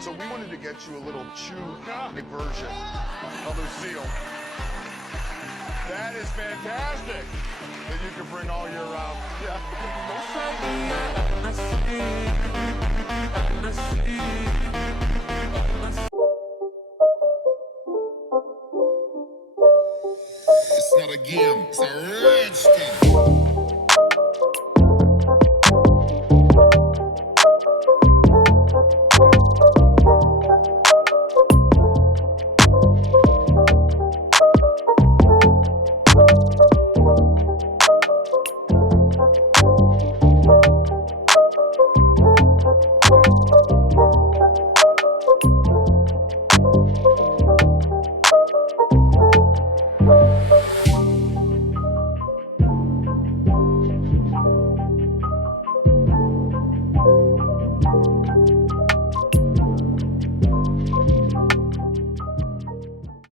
So we wanted to get you a little chew version of Lucille. That is fantastic that you can bring all year round. Yeah.